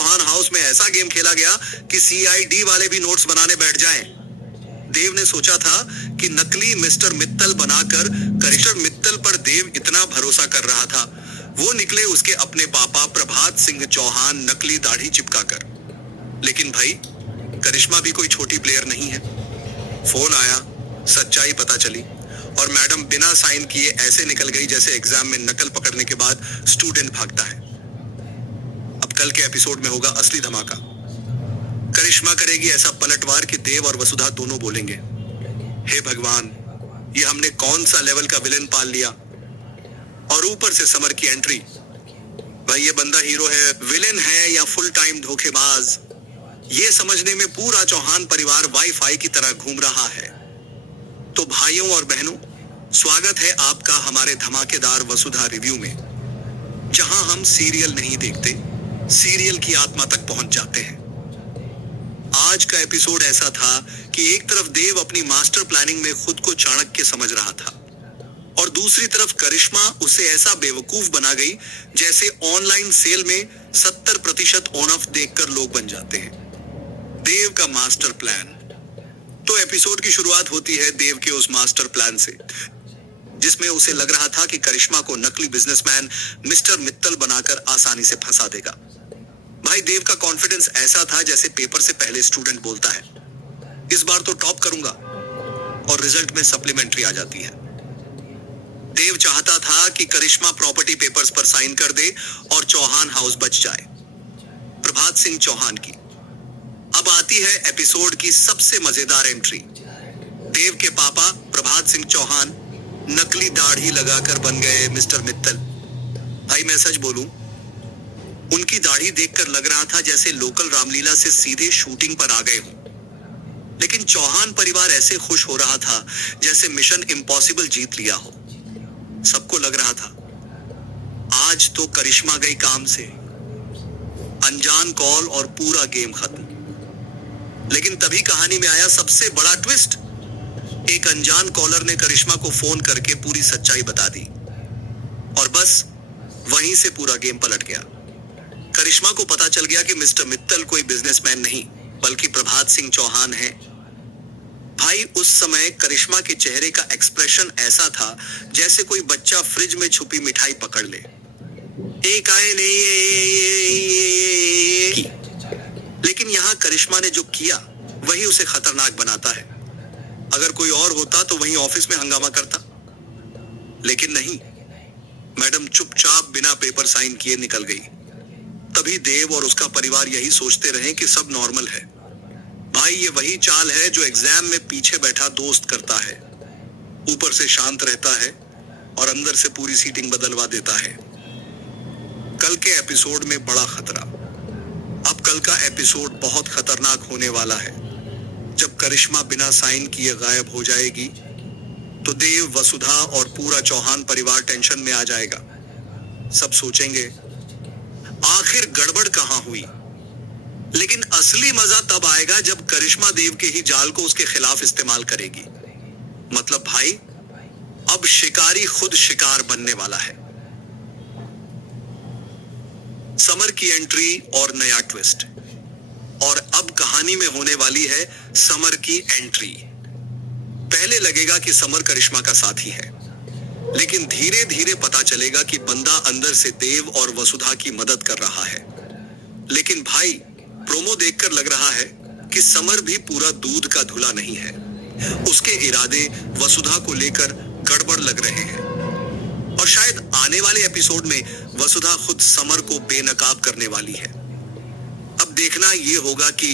Chauhan house में ऐसा game खेला गया कि सीआईडी वाले भी नोट्स बनाने बैठ जाएं। देव ने सोचा था कि नकली मिस्टर मित्तल बनाकर करिश्मा मित्तल पर देव इतना भरोसा कर रहा था, वो निकले उसके अपने पापा प्रभात सिंह चौहान नकली दाढ़ी चिपकाकर। लेकिन भाई करिश्मा भी कोई छोटी प्लेयर नहीं है। फोन आया, सच्चाई पता चली और मैडम बिना साइन किए ऐसे निकल गई जैसे एग्जाम में नकल पकड़ने के बाद स्टूडेंट भागता है। अब कल के एपिसोड में होगा असली धमाका। करिश्मा करेगी ऐसा पलटवार कि देव और वसुधा दोनों बोलेंगे, हे भगवान, ये हमने कौन सा लेवल का विलेन पाल लिया। और ऊपर से समर की एंट्री। भाई ये बंदा हीरो है, विलेन है या फुल टाइम धोखेबाज, ये समझने में पूरा चौहान परिवार वाईफाई की तरह घूम रहा है। तो भाइयों और बहनों, स्वागत है आपका हमारे धमाकेदार वसुधा रिव्यू में, जहां हम सीरियल नहीं देखते, सीरियल की आत्मा तक पहुंच जाते हैं। आज का एपिसोड ऐसा था कि एक तरफ देव अपनी मास्टर प्लानिंग में खुद को चाणक्य समझ रहा था और दूसरी तरफ करिश्मा उसे ऐसा बेवकूफ बना गई जैसे ऑनलाइन सेल में 70% ऑन ऑफ देखकर लोग बन जाते हैं। देव का मास्टर प्लान। तो एपिसोड की शुरुआत होती है देव के उस मास्टर प्लान से, जिसमें उसे लग रहा था कि करिश्मा को नकली बिजनेसमैन मिस्टर मित्तल बनाकर आसानी से फंसा देगा। भाई देव का कॉन्फिडेंस ऐसा था जैसे पेपर से पहले स्टूडेंट बोलता है, इस बार तो टॉप करूंगा, और रिजल्ट में सप्लीमेंट्री आ जाती है। देव चाहता था कि करिश्मा प्रॉपर्टी पेपर्स पर साइन कर दे और चौहान हाउस बच जाए। प्रभात सिंह चौहान की अब आती है एपिसोड की सबसे मजेदार एंट्री। देव के पापा प्रभात सिंह चौहान नकली दाढ़ी लगाकर बन गए मिस्टर मित्तल। भाई मैं सच बोलूं, उनकी दाढ़ी देखकर लग रहा था जैसे लोकल रामलीला से सीधे शूटिंग पर आ गए हों। लेकिन चौहान परिवार ऐसे खुश हो रहा था जैसे मिशन इम्पॉसिबल जीत लिया हो। सबको लग रहा था आज तो करिश्मा गई काम से, अनजान कॉल और पूरा गेम खत्म। लेकिन तभी कहानी में आया सबसे बड़ा ट्विस्ट। एक अनजान कॉलर ने करिश्मा को फोन करके पूरी सच्चाई बता दी और बस वहीं से पूरा गेम पलट गया। करिश्मा को पता चल गया कि मिस्टर मित्तल कोई बिजनेसमैन नहीं बल्कि प्रभात सिंह चौहान है। भाई उस समय करिश्मा के चेहरे का एक्सप्रेशन ऐसा था जैसे कोई बच्चा फ्रिज में छुपी मिठाई पकड़ ले। एक आए नहीं, लेकिन यहाँ करिश्मा ने जो किया वही उसे खतरनाक बनाता है। अगर कोई और होता तो वहीं ऑफिस में हंगामा करता, लेकिन नहीं, मैडम चुपचाप बिना पेपर साइन किए निकल गई। तभी देव और उसका परिवार यही सोचते रहे कि सब नॉर्मल है। भाई ये वही चाल है जो एग्जाम में पीछे बैठा दोस्त करता है, ऊपर से शांत रहता है और अंदर से पूरी सीटिंग बदलवा देता है। कल के एपिसोड में बड़ा खतरा। अब कल का एपिसोड बहुत खतरनाक होने वाला है। जब करिश्मा बिना साइन किए गायब हो जाएगी तो देव, वसुधा और पूरा चौहान परिवार टेंशन में आ जाएगा। सब सोचेंगे आखिर गड़बड़ कहां हुई। लेकिन असली मजा तब आएगा जब करिश्मा देव के ही जाल को उसके खिलाफ इस्तेमाल करेगी। मतलब भाई अब शिकारी खुद शिकार बनने वाला है। समर की एंट्री और नया ट्विस्ट। और अब कहानी में होने वाली है समर की एंट्री। पहले लगेगा कि समर करिश्मा का साथी है, लेकिन धीरे धीरे पता चलेगा कि बंदा अंदर से देव और वसुधा की मदद कर रहा है। लेकिन भाई प्रोमो देखकर लग रहा है कि समर भी पूरा दूध का धुला नहीं है। उसके इरादे वसुधा को लेकर गड़बड़ लग रहे हैं और शायद आने वाले एपिसोड में वसुधा खुद समर को बेनकाब करने वाली है। अब देखना यह होगा कि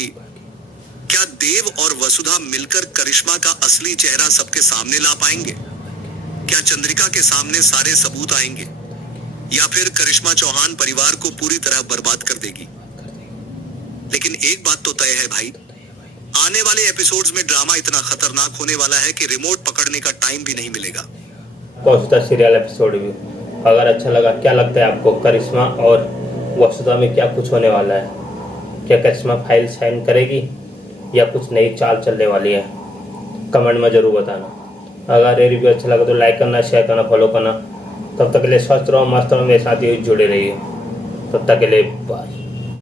क्या देव और वसुधा मिलकर करिश्मा का असली चेहरा सबके सामने ला पाएंगे। क्या चंद्रिका के सामने सारे सबूत आएंगे या फिर करिश्मा चौहान परिवार को पूरी तरह बर्बाद कर देगी। लेकिन एक बात तो तय है भाई, आने वाले एपिसोड्स में ड्रामा इतना खतरनाक होने वाला है कि रिमोट पकड़ने का टाइम भी नहीं मिलेगा। वसुधा सीरियल एपिसोड भी अगर अच्छा लगा, क्या लगता है आपको करिश्मा और वसुधा में क्या कुछ होने वाला है? क्या करिश्मा फाइल साइन करेगी या कुछ नई चाल चलने वाली है? कमेंट में जरूर बताना। अगर ये रिव्यू अच्छा लगा तो लाइक करना, शेयर करना, फॉलो करना। तब तक के लिए स्वस्थ रहो, मस्त रहो, मेरे साथ ही जुड़े रहिए। तब तक के लिए बाय।